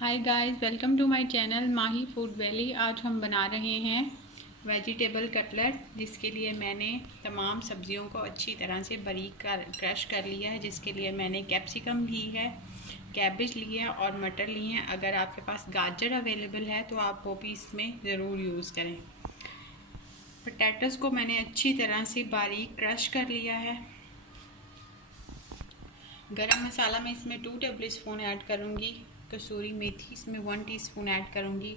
Hi guys, welcome to my channel Mahi food valley. आज हम बना रहे हैं वेजिटेबल कटलेट, जिसके लिए मैंने तमाम सब्जियों को अच्छी तरह से बारीक क्रश कर लिया है। जिसके लिए मैंने कैप्सिकम ली है, कैबेज ली है और मटर ली हैं। अगर आपके पास गाजर अवेलेबल है तो आप वो भी इसमें ज़रूर यूज़ करें। पोटैटोज़ को मैंने अच्छी तरह से बारीक क्रश कर लिया है। गरम मसाला मैं इसमें 2 टेबल स्पून ऐड करूँगी। कसूरी मेथी इसमें 1 टीस्पून ऐड करूँगी।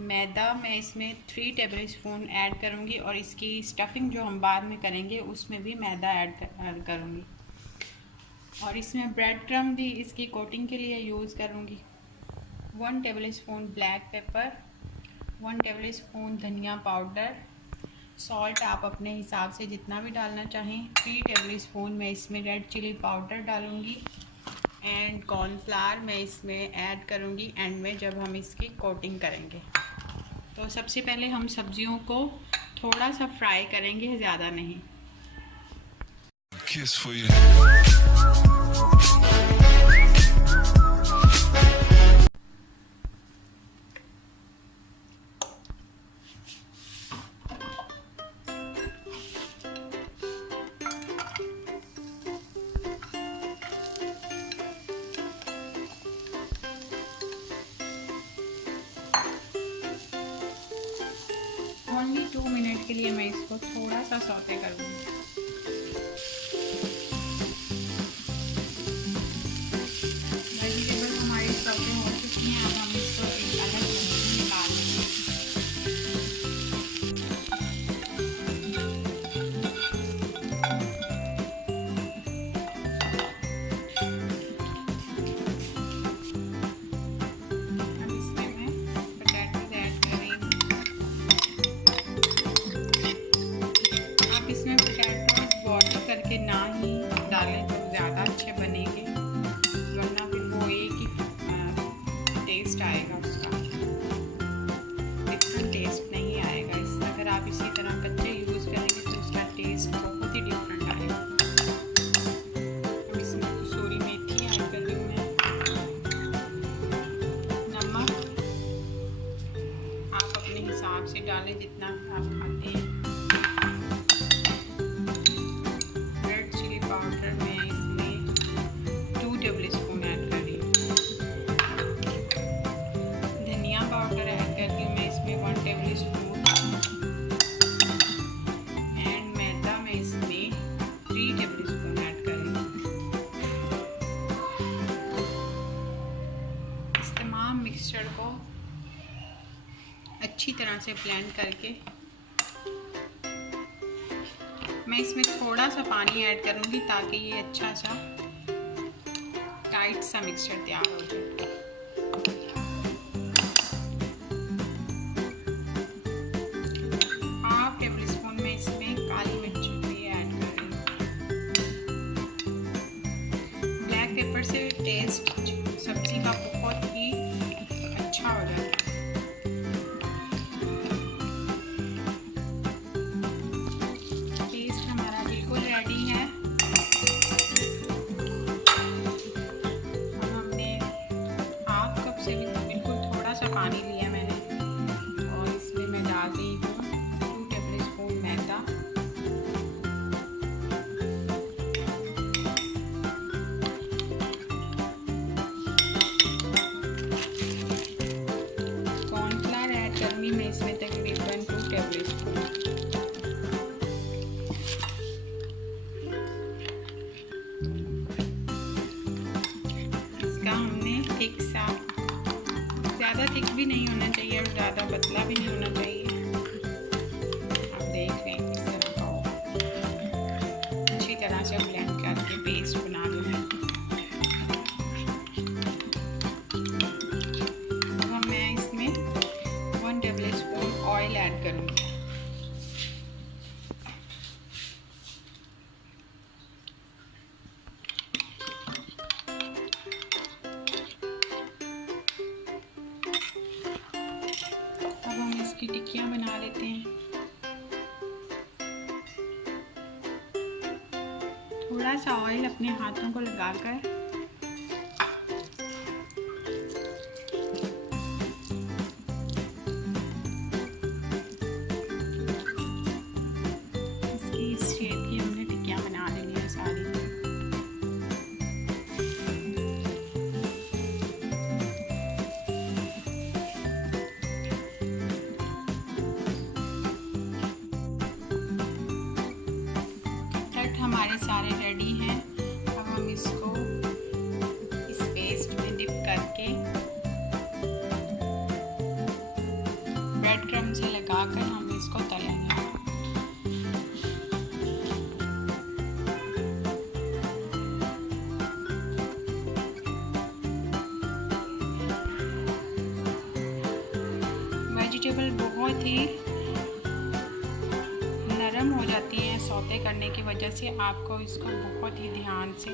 मैदा मैं इसमें 3 टेबल स्पून ऐड करूँगी और इसकी स्टफिंग जो हम बाद में करेंगे उसमें भी मैदा ऐड करूँगी। और इसमें ब्रेड क्रम्ब भी इसकी कोटिंग के लिए यूज़ करूँगी। 1 table spoon black pepper, 1 table spoon धनिया पाउडर, सॉल्ट आप अपने हिसाब से जितना भी डालना चाहें। 3 टेबल स्पून मैं इसमें रेड चिली पाउडर डालूँगी एंड कॉर्नफ्लावर मैं इसमें ऐड करूँगी एंड में जब हम इसकी कोटिंग करेंगे। तो सबसे पहले हम सब्जियों को थोड़ा सा फ्राई करेंगे, ज़्यादा नहीं। Kiss for you. 2 मिनट के लिए मैं इसको थोड़ा सा सौते करूँगी। वेजिटेबल हमारी सौते हो चुकी हैं, अब हम इसको एक अलग बर्तन में निकाल लेंगे। अब इसमें मैं पोटैटोज ऐड कर रही हूँ। आप इसमें पोटैटोज बॉईल करके ना ही डालें तो ज़्यादा अच्छे बनेंगे, वरना फिर वो एक ही टेस्ट आएगा, उसका डिफरेंट टेस्ट नहीं आएगा। इस अगर आप इसी तरह कच्चे यूज़ करेंगे तो उसका टेस्ट बहुत ही डिफरेंट आएगा। अब इसमें कसूरी मेथी ऐड कर रही हूँ मैं। नमक आप अपने हिसाब से डालें जितना आप खाते हैं। रेड चिली पाउडर मैं इसमें 2 टेबल स्पून ऐड कर रही हूँ। धनिया पाउडर ऐड करती हूँ मैं इसमें 1 टेबल स्पून एंड मैदा मैं इसमें 3 टेबल स्पून ऐड कर रही हूँ। इस तमाम मिक्सचर को अच्छी तरह से ब्लेंड करके मैं इसमें थोड़ा सा पानी ऐड करूँगी ताकि ये अच्छा सा टाइट सा मिक्सचर तैयार हो जाए। हाफ टेबल स्पून में इसमें काली मिर्च भी ऐड कर रही हूँ। ब्लैक पेपर से टेस्ट सब्जी का बहुत ही अच्छा हो जाता है। पेस्ट हमारा बिल्कुल रेडी है। से भी बिल्कुल थोड़ा सा पानी लिया मैंने और इसमें मैं डाल रही हूँ 2 टेबल स्पून मैदा। कॉर्नफ्लावर ऐड करूँगी मैं इसमें तकरीबन 2 टेबल स्पून। इसका हमने थिक सा, ज़्यादा थिक भी नहीं होना चाहिए और ज़्यादा पतला भी नहीं होना चाहिए। आप देख रहे हैं किस तरह का होगा। अच्छी तरह से ब्लेंड करके पेस्ट बना लेना। अब मैं इसमें 1 टेबल स्पून ऑयल ऐड करूँगी। अब हम इसकी टिक्कियाँ बना लेते हैं। थोड़ा सा ऑयल अपने हाथों को लगाकर हमारे सारे रेडी हैं। अब हम इसको इस पेस्ट में डिप करके ब्रेड क्रम्ब से लगाकर हम इसको तलेंगे। वेजिटेबल बहुत ही नरम हो जाती हैं सौते करने की वजह से, आपको इसको बहुत ही ध्यान से